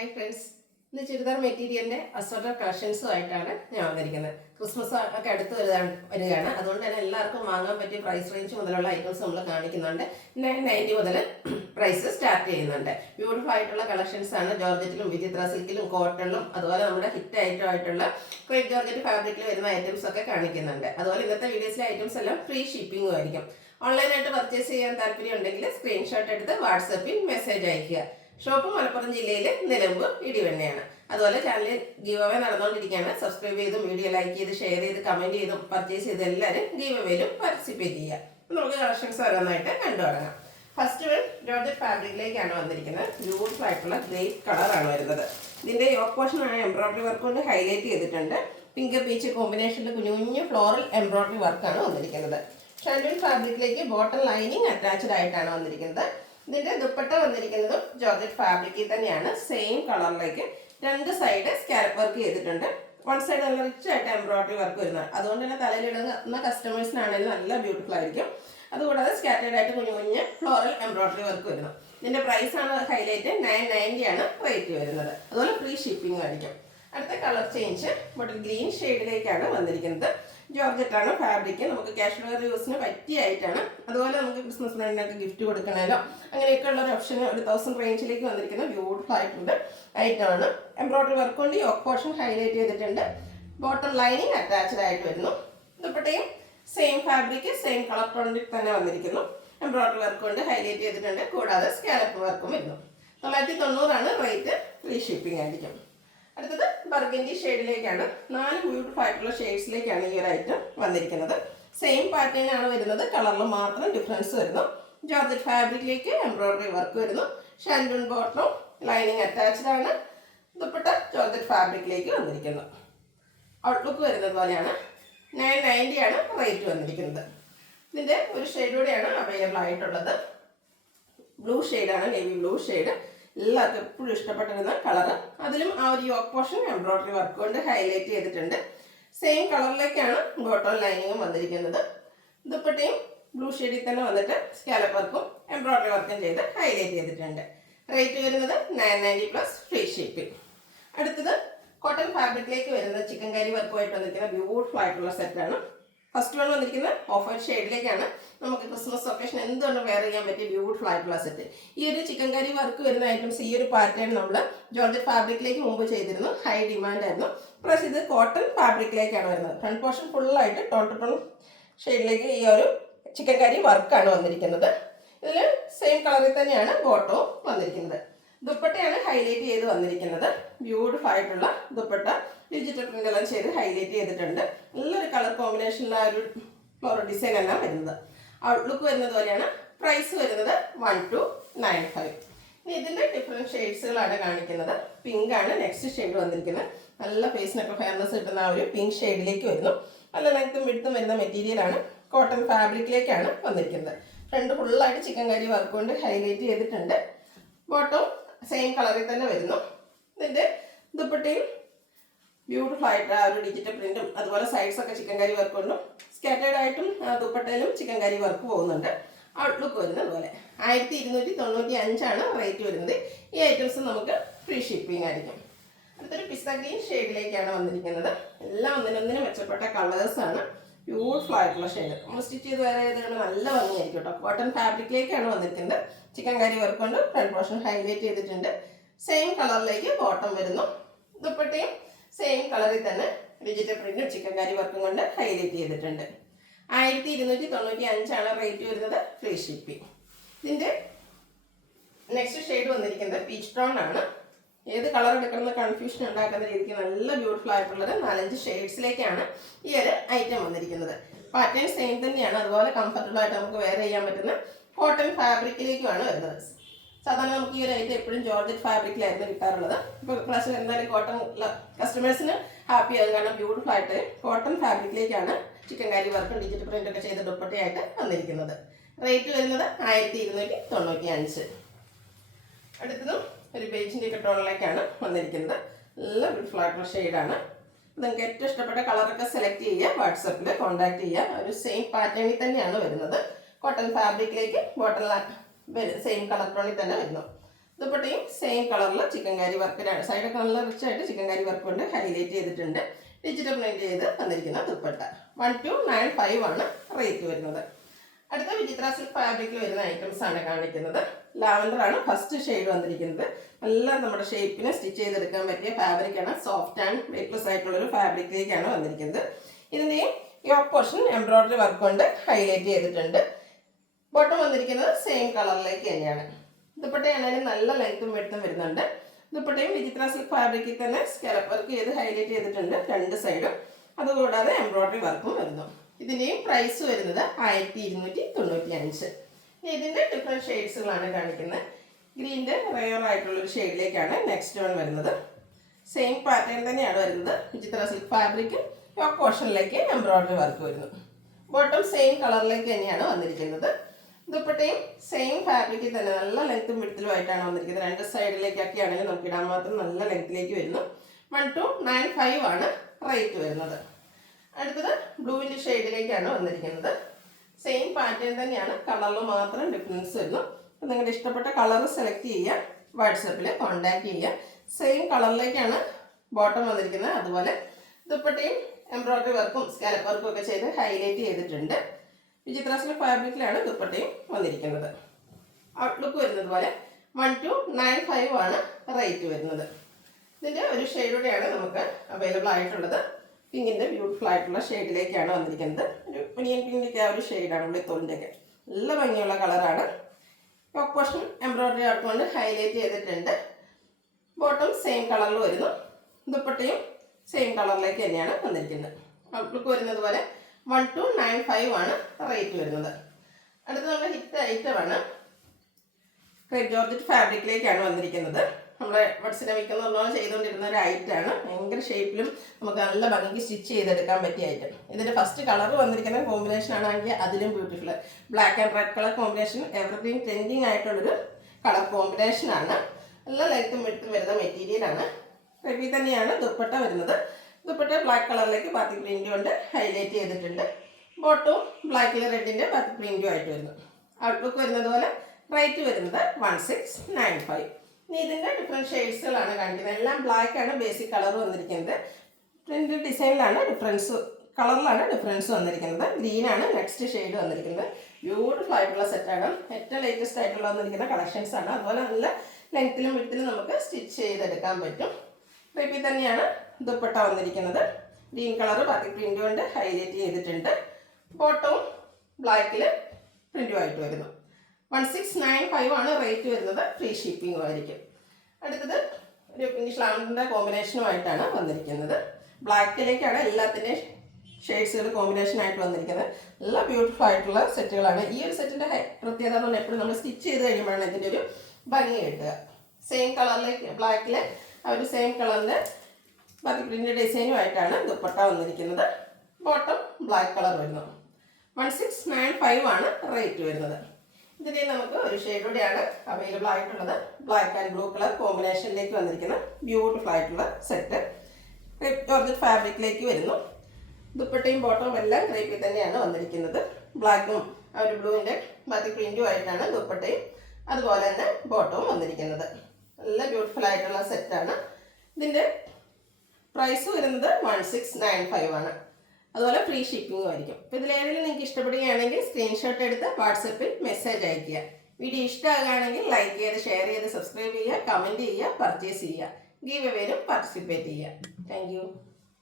Hi friends, ഇന്ന് ചുരിദാർ മെറ്റീരിയലിൻ്റെ assorted കളക്ഷൻസുമായിട്ടാണ് ഞാൻ വന്നിരിക്കുന്നത്. ക്രിസ്മസ് ഒക്കെ അടുത്ത് വരികയാണ്. അതുകൊണ്ട് തന്നെ എല്ലാവർക്കും വാങ്ങാൻ പറ്റിയ പ്രൈസ് റേഞ്ച് മുതലുള്ള ഐറ്റംസ് നമ്മൾ കാണിക്കുന്നുണ്ട്. 990 മുതൽ പ്രൈസ് സ്റ്റാർട്ട് ചെയ്യുന്നുണ്ട്. ബ്യൂട്ടിഫുൾ ആയിട്ടുള്ള കളക്ഷൻസ് ആണ്. ജോർജറ്റിലും വിചിത്ര സിൽക്കിലും കോട്ടണിലും അതുപോലെ നമ്മുടെ ഹിറ്റ് ഐറ്റം ആയിട്ടുള്ള ക്രേപ്പ് ജോർജറ്റ് ഫാബ്രിക്കിൽ വരുന്ന ഐറ്റംസ് ഒക്കെ കാണിക്കുന്നുണ്ട്. അതുപോലെ ഇന്നത്തെ വീഡിയോസിലെ ഐറ്റംസ് എല്ലാം ഫ്രീ ഷിപ്പിംഗും ആയിരിക്കും. ഓൺലൈനായിട്ട് പർച്ചേസ് ചെയ്യാൻ താല്പര്യം ഉണ്ടെങ്കിൽ സ്ക്രീൻഷോട്ട് എടുത്ത് വാട്സപ്പിൽ മെസ്സേജ് അയയ്ക്കുക. ഷോപ്പ് മലപ്പുറം ജില്ലയിലെ നിലമ്പൂർ ഇടിവണ്ണയാണ്. അതുപോലെ ചാനലിൽ ഗീവ് അവേ നടന്നുകൊണ്ടിരിക്കുകയാണ്. സബ്സ്ക്രൈബ് ചെയ്തും വീഡിയോ ലൈക്ക് ചെയ്ത് ഷെയർ ചെയ്ത് കമൻറ്റ് ചെയ്തും പർച്ചേസ് ചെയ്ത് എല്ലാവരും ഗീവ് അവേയിലും പാർട്ടിസിപ്പേറ്റ് ചെയ്യുക. നമുക്ക് കളക്ഷൻസ് ഓരോന്നായിട്ട് കണ്ടു തുടങ്ങാം. ഫസ്റ്റ് ജോർജറ്റ് ഫാബ്രിക്കിലേക്കാണ് വന്നിരിക്കുന്നത്. ബ്യൂട്ടിഫുൾ ആയിട്ടുള്ള ഗ്രേപ്പ് കളറാണ് വരുന്നത്. ഇതിൻ്റെ യോക്ക് പോർഷൻ ആയ എംബ്രോയിഡറി വർക്ക് കൊണ്ട് ഹൈലൈറ്റ് ചെയ്തിട്ടുണ്ട്. പിങ്ക് പീച്ച് കോമ്പിനേഷനിൽ കുഞ്ഞു കുഞ്ഞു ഫ്ലോറൽ എംബ്രോയിഡറി വർക്കാണ് വന്നിരിക്കുന്നത്. ഷാൻഡ്വിൻ ഫാബ്രിക്കിലേക്ക് ബോട്ടം ലൈനിങ് അറ്റാച്ച്ഡ് ആയിട്ടാണ് വന്നിരിക്കുന്നത്. ഇതിന്റെ ദുപ്പട്ട വന്നിരിക്കുന്നതും ജോർജറ്റ് ഫാബ്രിക്കിൽ തന്നെയാണ്. സെയിം കളറിലേക്ക് രണ്ട് സൈഡ് സ്കാലപ്പ് വർക്ക് ചെയ്തിട്ടുണ്ട്. വൺ സൈഡ് നല്ല റിച്ച് ആയിട്ട് എംബ്രോയിഡറി വർക്ക് വരുന്നത്. അതുകൊണ്ട് തന്നെ തലയിലിടുന്ന കസ്റ്റമേഴ്സിനാണെങ്കിലും നല്ല ബ്യൂട്ടിഫുൾ ആയിരിക്കും. അതുകൂടാതെ സ്കാറ്റേഡ് ആയിട്ട് കുഞ്ഞു കുഞ്ഞ് ഫ്ലോറൽ എംബ്രോയിഡറി വർക്ക് വരുന്നു. ഇതിന്റെ പ്രൈസ് ആണ് ഹൈലൈറ്റ്. 990 ആണ് റേറ്റ് വരുന്നത്. അതുപോലെ ഫ്രീ ഷിപ്പിംഗ് ആയിരിക്കും. അടുത്ത കളർ ചേഞ്ച് ബോട്ടിൽ ഗ്രീൻ ഷെയ്ഡിലേക്കാണ് വന്നിരിക്കുന്നത്. ജോർജറ്റാണ് ഫാബ്രിക്. നമുക്ക് കാഷ്വൽ യൂസിന് പറ്റിയായിട്ടാണ്. അതുപോലെ നമുക്ക് ക്രിസ്മസ് ഫ്രണ്ടിനൊക്കെ ഗിഫ്റ്റ് കൊടുക്കണമല്ലോ, അങ്ങനെയൊക്കെ ഉള്ള ഒരു ഓപ്ഷൻ 1000 റേഞ്ചിലേക്ക് വന്നിരിക്കുന്ന ബ്യൂട്ടിഫുൾ ആയിട്ടുണ്ട് ഐറ്റമാണ്. എംബ്രോയിഡറി വർക്ക് കൊണ്ട് യോക്ക് പോർഷൻ ഹൈലൈറ്റ് ചെയ്തിട്ടുണ്ട്. ബോട്ടം ലൈനിങ് അറ്റാച്ച്ഡ് ആയിട്ട് വരുന്നു. ദുപ്പട്ടയും സെയിം ഫാബ്രിക് സെയിം കളർ ടോണിൽ തന്നെ വന്നിരിക്കുന്നു. എംബ്രോയിഡറി വർക്ക് കൊണ്ട് ഹൈലൈറ്റ് ചെയ്തിട്ടുണ്ട്. കൂടാതെ സ്കാലപ്പ് വർക്കും വരുന്നു. 990 ആണ് റേറ്റ്. ഫ്രീ ഷിപ്പിംഗ് ആയിരിക്കും. അടുത്തത് ബർഗൻഡി ഷെയ്ഡിലേക്കാണ്. 4 ബ്യൂട്ടിഫുൾ ആയിട്ടുള്ള ഷെയ്ഡ്സിലേക്കാണ് ഈ ഒരു ഐറ്റം വന്നിരിക്കുന്നത്. സെയിം പാറ്റേണാണ് വരുന്നത്, കളറിൽ മാത്രം ഡിഫറൻസ് വരുന്നു. ജോർജറ്റ് ഫാബ്രിക്കിലേക്ക് എംബ്രോയിഡറി വർക്ക് വരുന്നു. ഷാൻഡൂൺ ബോട്ടം ലൈനിങ് അറ്റാച്ച്ഡ് ആണ്. ദുപ്പട്ട ജോർജറ്റ് ഫാബ്രിക്കിലേക്ക് വന്നിരിക്കുന്നു. ഔട്ട്ലുക്ക് വരുന്നത് പോലെയാണ്. 990 ആണ് റേറ്റ് വന്നിരിക്കുന്നത്. ഇതിൻ്റെ ഒരു ഷെയ്ഡ് കൂടെയാണ് അവൈലബിൾ ആയിട്ടുള്ളത്. ബ്ലൂ ഷെയ്ഡാണ്, നേവി ബ്ലൂ ഷെയ്ഡ്. എല്ലാവർക്കും എപ്പോഴും ഇഷ്ടപ്പെട്ടിരുന്ന കളറ്. അതിലും ആ ഒരു യോക്ക് പോർഷൻ എംബ്രോയിഡറി വർക്ക് കൊണ്ട് ഹൈലൈറ്റ് ചെയ്തിട്ടുണ്ട്. സെയിം കളറിലേക്കാണ് ബോട്ടം ലൈനിങ്ങും വന്നിരിക്കുന്നത്. ദുപ്പട്ടയും ബ്ലൂ ഷെയ്ഡിൽ തന്നെ വന്നിട്ട് സ്കാലപ്പ് വർക്കും എംബ്രോയിഡറി വർക്കും ചെയ്ത് ഹൈലൈറ്റ് ചെയ്തിട്ടുണ്ട്. റേറ്റ് വരുന്നത് 990 പ്ലസ് ഫ്രീ ഷിപ്പിംഗ്. അടുത്തത് കോട്ടൺ ഫാബ്രിക്കിലേക്ക് വരുന്നത് ചിക്കൻ കറി വർക്കുമായിട്ട് വന്നിരിക്കുന്ന ബ്യൂട്ടിഫുൾ ആയിട്ടുള്ള സെറ്റാണ്. ഫസ്റ്റ് വൺ വന്നിരിക്കുന്നത് ഓഫ് വൈറ്റ് ഷെയ്ഡിലേക്കാണ്. നമുക്ക് ക്രിസ്മസ് ഒക്കേഷൻ എന്തുകൊണ്ട് വെയർ ചെയ്യാൻ പറ്റിയ ബ്യൂട്ടിഫുൾ ആയിട്ടുള്ള സെറ്റ്. ഈ ഒരു ചിക്കൻ കറി വർക്ക് വരുന്ന ഐറ്റംസ് ഈ ഒരു പാറ്റേൺ നമ്മൾ ജോർജറ്റ് ഫാബ്രിക്കിലേക്ക് മുമ്പ് ചെയ്തിരുന്നു. ഹൈ ഡിമാൻഡ് ആയിരുന്നു. പ്ലസ് ഇത് കോട്ടൺ ഫാബ്രിക്കിലേക്കാണ് വരുന്നത്. ഫ്രണ്ട് പോർഷൻ ഫുള്ളായിട്ട് ടോൺ ടു ടോൺ ഷെയ്ഡിലേക്ക് ഈ ഒരു ചിക്കൻ കറി വർക്കാണ് വന്നിരിക്കുന്നത്. ഇതിൽ സെയിം കളറിൽ തന്നെയാണ് ബോട്ടവും വന്നിരിക്കുന്നത്. ദുപ്പട്ടയാണ് ഹൈലൈറ്റ് ചെയ്ത് വന്നിരിക്കുന്നത്. ബ്യൂട്ടിഫുൾ ആയിട്ടുള്ള ദുപ്പട്ട ഡിജിറ്റൽ പ്രിന്റ് എല്ലാം ചെയ്ത് ഹൈലൈറ്റ് ചെയ്തിട്ടുണ്ട്. നല്ലൊരു കളർ കോമ്പിനേഷനിലെ ഒരു ഫ്ലോറൽ ഡിസൈൻ എല്ലാം വരുന്നത്. ഔട്ട്ലുക്ക് വരുന്നത് പോലെയാണ്. പ്രൈസ് വരുന്നത് 1295. ഇനി ഇതിൻ്റെ ഡിഫറെൻറ്റ് ഷെയ്ഡ്സുകളാണ് കാണിക്കുന്നത്. പിങ്ക് ആണ് നെക്സ്റ്റ് ഷെയ്ഡ് വന്നിരിക്കുന്നത്. നല്ല ഫേസിനൊക്കെ ഫെയർനെസ് കിട്ടുന്ന ആ ഒരു പിങ്ക് ഷെയ്ഡിലേക്ക് വരുന്നു. നല്ല ലെങ്ത്തും വിഡ്ത്തും വരുന്ന മെറ്റീരിയലാണ്. കോട്ടൺ ഫാബ്രിക്കിലേക്കാണ് വന്നിരിക്കുന്നത്. ഫ്രണ്ട് ഫുള്ളായിട്ട് ചിക്കൻ കറി വർക്ക് കൊണ്ട് ഹൈലൈറ്റ് ചെയ്തിട്ടുണ്ട്. ബോട്ടം സെയിം കളറിൽ തന്നെ വരുന്നു. ഇതിൻ്റെ ദുപ്പട്ടയും ബ്യൂട്ടിഫുൾ ആയിട്ട് ആ ഒരു ഡിജിറ്റൽ പ്രിന്റും അതുപോലെ സൈഡ്സൊക്കെ ചിക്കൻ കറി വർക്ക് കൊണ്ടും സ്കാറ്റേഡ് ആയിട്ടും ദുപ്പട്ടയിലും ചിക്കൻ കറി വർക്ക് പോകുന്നുണ്ട്. ഔട്ട്ലുക്ക് വരുന്നത് പോലെ 1295 ആണ് റേറ്റ് വരുന്നത്. ഈ ഐറ്റംസ് നമുക്ക് ഫ്രീ ഷിപ്പിംഗ് ആയിരിക്കും. അടുത്തൊരു പിസ്ത ഗ്രീൻ ഷെയ്ഡിലേക്കാണ് വന്നിരിക്കുന്നത്. എല്ലാം ഒന്നിനൊന്നിനും മെച്ചപ്പെട്ട കളേഴ്സാണ്. ബ്യൂട്ടിഫുൾ ആയിട്ടുള്ള ഷെയ്ഡ്. നമ്മൾ സ്റ്റിച്ച് ചെയ്ത് വേറെ ചെയ്തുകൊണ്ട് നല്ല ഭംഗിയായിരിക്കും കേട്ടോ. കോട്ടൺ ഫാബ്രിക്കിലേക്കാണ് വന്നിരിക്കുന്നത്. ചിക്കൻ കറി വർക്ക് കൊണ്ട് ഫ്രണ്ട് പോർഷൻ ഹൈലൈറ്റ് ചെയ്തിട്ടുണ്ട്. സെയിം കളറിലേക്ക് ബോട്ടം വരുന്നു. ദുപ്പട്ടയും സെയിം കളറിൽ തന്നെ ഡിജിറ്റൽ പ്രിന്റും ചിക്കൻ കറി വർക്കും കൊണ്ട് ഹൈലൈറ്റ് ചെയ്തിട്ടുണ്ട്. 1295 ആണ് റേറ്റ് വരുന്നത്. Free shipping. ഇതിൻ്റെ നെക്സ്റ്റ് ഷെയ്ഡ് വന്നിരിക്കുന്നത് പീച്ച് ടോൺ ആണ്. ഏത് കളർ എടുക്കുന്ന കൺഫ്യൂഷൻ ഉണ്ടാക്കുന്ന രീതിക്ക് നല്ല ബ്യൂട്ടിഫുൾ ആയിട്ടുള്ളത് 4-5 ഷെയ്ഡ്സിലേക്കാണ് ഈ ഒരു ഐറ്റം വന്നിരിക്കുന്നത്. പാറ്റേൺ സെയിം തന്നെയാണ്. അതുപോലെ കംഫർട്ടബിൾ ആയിട്ട് നമുക്ക് വെയർ ചെയ്യാൻ പറ്റുന്ന കോട്ടൺ ഫാബ്രിക്കിലേക്കുമാണ് വരുന്നത്. സാധാരണ നമുക്ക് ഈ ഒരു ഐറ്റം എപ്പോഴും ജോർജറ്റ് ഫാബ്രിക്കിലായിരുന്നു കിട്ടാറുള്ളത്. ഇപ്പോൾ ക്ലാസ്സിൽ എന്തായാലും കോട്ടൺ കസ്റ്റമേഴ്സിന് ഹാപ്പി ആകും. കാരണം ബ്യൂട്ടിഫുൾ ആയിട്ട് കോട്ടൺ ഫാബ്രിക്കിലേക്കാണ് ചിക്കൻ കറി വർക്കും ഡിജിറ്റൽ പ്രിന്റ് ഒക്കെ ചെയ്ത ദുപ്പട്ടയായിട്ട് വന്നിരിക്കുന്നത്. റേറ്റ് വരുന്നത് 1295. അടുത്തതും ഒരു ബേജിൻ്റെ ഒക്കെ ടോണിലേക്കാണ് വന്നിരിക്കുന്നത്. നല്ല ബ്യൂട്ടിഫുൾ ആയിട്ടുള്ള ഷെയ്ഡാണ്. നിങ്ങൾക്ക് ഏറ്റവും ഇഷ്ടപ്പെട്ട കളറൊക്കെ സെലക്ട് ചെയ്യുക. വാട്സപ്പിൽ കോൺടാക്ട് ചെയ്യുക. ഒരു സെയിം പാറ്റേണിൽ തന്നെയാണ് വരുന്നത്. കോട്ടൺ ഫാബ്രിക്കിലേക്ക് ബോട്ടം സെയിം കളർ ടോണിൽ തന്നെ വരുന്നു. ദുപ്പട്ടയും സെയിം കളറിൽ ചിക്കൻ കാരി വർക്ക്, സൈഡൊക്കെ നല്ല റിച്ച് ആയിട്ട് ചിക്കൻ കാരി വർക്ക് കൊണ്ട് ഹൈലൈറ്റ് ചെയ്തിട്ടുണ്ട്. ഡിജിറ്റൽ പ്രിന്റ് ചെയ്ത് തന്നിരിക്കുന്ന ദുപ്പട്ട 1295 ആണ് റേറ്റ് വരുന്നത്. അടുത്ത വിചിത്ര സിൽക്ക് ഫാബ്രിക്കിൽ വരുന്ന ഐറ്റംസ് ആണ് കാണിക്കുന്നത്. ലാവൻഡർ ആണ് ഫസ്റ്റ് ഷെയ്ഡ് വന്നിരിക്കുന്നത്. എല്ലാം നമ്മുടെ ഷേപ്പിന് സ്റ്റിച്ച് ചെയ്തെടുക്കാൻ പറ്റിയ ഫാബ്രിക്കാണ്. സോഫ്റ്റ് ആൻഡ് വെയ്റ്റ്ലെസ് ആയിട്ടുള്ളൊരു ഫാബ്രിക്കിലേക്കാണ് വന്നിരിക്കുന്നത്. ഇതിൻ്റെയും യോക്ക് പോർഷൻ എംബ്രോയിഡറി വർക്ക് കൊണ്ട് ഹൈലൈറ്റ് ചെയ്തിട്ടുണ്ട്. ബോട്ടം വന്നിരിക്കുന്നത് സെയിം കളറിലേക്ക് തന്നെയാണ്. ദുപ്പട്ടയാണെങ്കിലും നല്ല ലെങ്ത്തും വെടുത്തും വരുന്നുണ്ട്. ദുപ്പട്ടയും വിചിത്ര സിൽക്ക് ഫാബ്രിക്കിൽ തന്നെ സ്കാലപ്പ് വർക്ക് ചെയ്ത് ഹൈലൈറ്റ് ചെയ്തിട്ടുണ്ട് രണ്ട് സൈഡും. അതുകൂടാതെ എംബ്രോയിഡറി വർക്കും വരുന്നു. ഇതിൻ്റെയും പ്രൈസ് വരുന്നത് 1295. ഇതിൻ്റെ ഡിഫറെൻറ്റ് ഷെയ്ഡ്സുകളാണ് കാണിക്കുന്നത്. ഗ്രീൻ്റെ റെയർ ആയിട്ടുള്ളൊരു ഷെയ്ഡിലേക്കാണ് നെക്സ്റ്റ് വൺ വരുന്നത്. സെയിം പാറ്റേൺ തന്നെയാണ് വരുന്നത്. വിചിത്ര സിൽക്ക് ഫാബ്രിക് യോക്ക് പോർഷനിലേക്ക് എംബ്രോയിഡറി വർക്ക് വരുന്നു. ബോട്ടം സെയിം കളറിലേക്ക് തന്നെയാണ് വന്നിരിക്കുന്നത്. ദുപ്പട്ടയും സെയിം ഫാബ്രിക്കിൽ തന്നെ നല്ല ലെങ്ത്തും വിടുത്തലുമായിട്ടാണ് വന്നിരിക്കുന്നത്. രണ്ട് സൈഡിലേക്കൊക്കെ ആണെങ്കിൽ നമുക്ക് ഇടാൻ മാത്രം നല്ല ലെങ്ത്തിലേക്ക് വരുന്നു. 1295 ആണ് റേറ്റ് വരുന്നത്. അടുത്തത് ബ്ലൂവിൻ്റെ ഷെയ്ഡിലേക്കാണ് വന്നിരിക്കുന്നത്. സെയിം പാറ്റേൺ തന്നെയാണ്, കളറിൽ മാത്രം ഡിഫറൻസ് വരുന്നു. അപ്പോൾ നിങ്ങളുടെ ഇഷ്ടപ്പെട്ട കളർ സെലക്ട് ചെയ്യുക, വാട്സപ്പിൽ കോൺടാക്ട് ചെയ്യുക. സെയിം കളറിലേക്കാണ് ബോട്ടം വന്നിരിക്കുന്നത്. അതുപോലെ ദുപ്പട്ടയും എംബ്രോയിഡറി വർക്കും സ്കാലപ്പ് വർക്കും ഒക്കെ ചെയ്ത് ഹൈലൈറ്റ് ചെയ്തിട്ടുണ്ട്. വിചിത്ര സിൽക്ക് ഫാബ്രിക്കിലാണ് ദുപ്പട്ടയും വന്നിരിക്കുന്നത്. ഔട്ട്ലുക്ക് വരുന്നത് പോലെ 1295 ആണ് റേറ്റ് വരുന്നത്. ഇതിൻ്റെ ഒരു ഷെയ്ഡൂടെയാണ് നമുക്ക് അവൈലബിൾ ആയിട്ടുള്ളത്. പിങ്കിൻ്റെ ബ്യൂട്ടിഫുൾ ആയിട്ടുള്ള ഷെയ്ഡിലേക്കാണ് വന്നിരിക്കുന്നത്. ഒരു ഒനിയൻ പിങ്കിൻ്റെ ആ ഒരു ഷെയ്ഡാണ് ഉള്ളിത്തോളിൻ്റെയൊക്കെ നല്ല ഭംഗിയുള്ള കളറാണ്. യോക്ക് പോർഷൻ എംബ്രോയിഡറി വർക്ക് കൊണ്ട് ഹൈലൈറ്റ് ചെയ്തിട്ടുണ്ട്. ബോട്ടം സെയിം കളറിൽ വരുന്നു. ദുപ്പട്ടയും സെയിം കളറിലേക്ക് തന്നെയാണ് വന്നിരിക്കുന്നത്. ഔട്ട്ലുക്ക് വരുന്നത് പോലെ 1295 ആണ് റേറ്റ് വരുന്നത്. അടുത്ത നമ്മുടെ ഹിറ്റ് ഐറ്റമാണ് ക്രേപ്പ് ജോർജറ്റ് ഫാബ്രിക്കിലേക്കാണ് വന്നിരിക്കുന്നത്. നമ്മളെ വട്സിനെ വിൽക്കുന്ന പറഞ്ഞാൽ ചെയ്തുകൊണ്ടിരുന്ന ഒരു ഐറ്റമാണ്. ഭയങ്കര ഷേപ്പിലും നമുക്ക് നല്ല ഭംഗിക്ക് സ്റ്റിച്ച് ചെയ്തെടുക്കാൻ പറ്റിയ ഐറ്റം. ഇതിൻ്റെ ഫസ്റ്റ് കളർ വന്നിരിക്കുന്ന കോമ്പിനേഷൻ ആണെങ്കിൽ അതിലും beautiful. Black and red colour combination evergreen trending ആയിട്ടുള്ളൊരു കളർ കോമ്പിനേഷനാണ്. നല്ല ലെങ്ത്തും വിട്ടും വരുന്ന മെറ്റീരിയലാണ്. ക്രേപ്പിൽ തന്നെയാണ് ദുപ്പട്ട വരുന്നത്. ദുപ്പട്ട ബ്ലാക്ക് കളറിലേക്ക് ബാത്തിക് പ്രിൻറ്റ് കൊണ്ട് ഹൈലൈറ്റ് ചെയ്തിട്ടുണ്ട്. ബോട്ടവും ബ്ലാക്കിൽ റെഡിൻ്റെ ബാത്തിക് പ്രിൻറ്റും ആയിട്ട് വരുന്നു. ഔട്ട്ലുക്ക് വരുന്നത് പോലെ റേറ്റ് വരുന്നത് 1695. ഇനി ഇതിൻ്റെ ഡിഫറെൻറ്റ് ഷെയ്ഡ്സുകളാണ് കാണിക്കുന്നത്. എല്ലാം ബ്ലാക്ക് ആണ് ബേസിക് കളർ വന്നിരിക്കുന്നത്. പ്രിൻ്റ് ഡിസൈനിലാണ് ഡിഫറൻസ്, കളറിലാണ് ഡിഫറൻസ് വന്നിരിക്കുന്നത്. ഗ്രീനാണ് നെക്സ്റ്റ് ഷെയ്ഡ് വന്നിരിക്കുന്നത്. ബ്യൂട്ടിഫുൾ ആയിട്ടുള്ള സെറ്റാണ്. ഏറ്റവും ലേറ്റസ്റ്റ് ആയിട്ടുള്ള വന്നിരിക്കുന്ന കളക്ഷൻസ് ആണ്. അതുപോലെ നല്ല ലെങ്ത്തിലും വിട്ടിലും നമുക്ക് സ്റ്റിച്ച് ചെയ്തെടുക്കാൻ പറ്റും. ക്രേപ്പിൽ തന്നെയാണ് ദുപ്പട്ട വന്നിരിക്കുന്നത്. ഗ്രീൻ കളർ ബാത്തിക് പ്രിൻ്റ് കൊണ്ട് ഹൈലൈറ്റ് ചെയ്തിട്ടുണ്ട്. ബോട്ടവും ബ്ലാക്കിൽ പ്രിൻറ്റുമായിട്ട് വരുന്നു. 1695 ആണ് റേറ്റ് വരുന്നത്. ഫ്രീ ഷിപ്പിംഗും ആയിരിക്കും. അടുത്തത് ഒരു ഇംഗ്ലീഷ് ലാവൻഡറിൻ്റെ കോമ്പിനേഷനുമായിട്ടാണ് വന്നിരിക്കുന്നത്. ബ്ലാക്കിലേക്കാണ് എല്ലാത്തിൻ്റെയും ഷെയ്ഡ്സുകൾ കോമ്പിനേഷനായിട്ട് വന്നിരിക്കുന്നത്. നല്ല ബ്യൂട്ടിഫുൾ ആയിട്ടുള്ള സെറ്റുകളാണ്. ഈ ഒരു സെറ്റിൻ്റെ പ്രത്യേകത എന്ന് പറഞ്ഞാൽ എപ്പോഴും നമ്മൾ സ്റ്റിച്ച് ചെയ്ത് കഴിയുമ്പോഴാണ് ഇതിൻ്റെ ഒരു ഭംഗി കിട്ടുക. സെയിം കളറിലേക്ക് ബ്ലാക്കിൽ ആ ഒരു സെയിം കളറിൻ്റെ ബാക്കി പ്രിൻ്റ് ഡിസൈനുമായിട്ടാണ് ദുപ്പട്ട വന്നിരിക്കുന്നത്. ബോട്ടം ബ്ലാക്ക് കളർ വരുന്നു. 1695 ആണ് റേറ്റ് വരുന്നത്. ഇതിൻ്റെ നമുക്ക് ഒരു ഷെയ്ഡൂടെയാണ് അവൈലബിൾ ആയിട്ടുള്ളത്. ബ്ലാക്ക് ആൻഡ് ബ്ലൂ കളർ കോമ്പിനേഷനിലേക്ക് വന്നിരിക്കുന്ന ബ്യൂട്ടിഫുൾ ആയിട്ടുള്ള സെറ്റ്. ക്രേപ്പ് ജോർജറ്റ് ഫാബ്രിക്കിലേക്ക് വരുന്നു. ദുപ്പട്ടയും ബോട്ടവും എല്ലാം ക്രേപ്പിൽ തന്നെയാണ് വന്നിരിക്കുന്നത്. ബ്ലാക്കും ആ ഒരു ബ്ലൂവിൻ്റെ ബാക്കി പ്രിൻറ്റും ആയിട്ടാണ് ദുപ്പട്ടയും അതുപോലെ തന്നെ ബോട്ടവും വന്നിരിക്കുന്നത്. നല്ല ബ്യൂട്ടിഫുൾ ആയിട്ടുള്ള സെറ്റാണ്. ഇതിൻ്റെ പ്രൈസ് വരുന്നത് 1695 ആണ്. അതുപോലെ ഫ്രീ ഷിപ്പിംഗും ആയിരിക്കും. അപ്പോൾ ഇതിലേതെങ്കിലും നിങ്ങൾക്ക് ഇഷ്ടപ്പെടുകയാണെങ്കിൽ സ്ക്രീൻഷോട്ട് എടുത്ത് വാട്സപ്പിൽ മെസ്സേജ് അയയ്ക്കുക. വീഡിയോ ഇഷ്ടമാകുകയാണെങ്കിൽ ലൈക്ക് ചെയ്ത് ഷെയർ ചെയ്ത് സബ്സ്ക്രൈബ് ചെയ്യുക, കമൻറ്റ് ചെയ്യുക, പർച്ചേസ് ചെയ്യുക. ഗീവ് അവേയിലും പാർട്ടിസിപ്പേറ്റ് ചെയ്യുക. Thank you.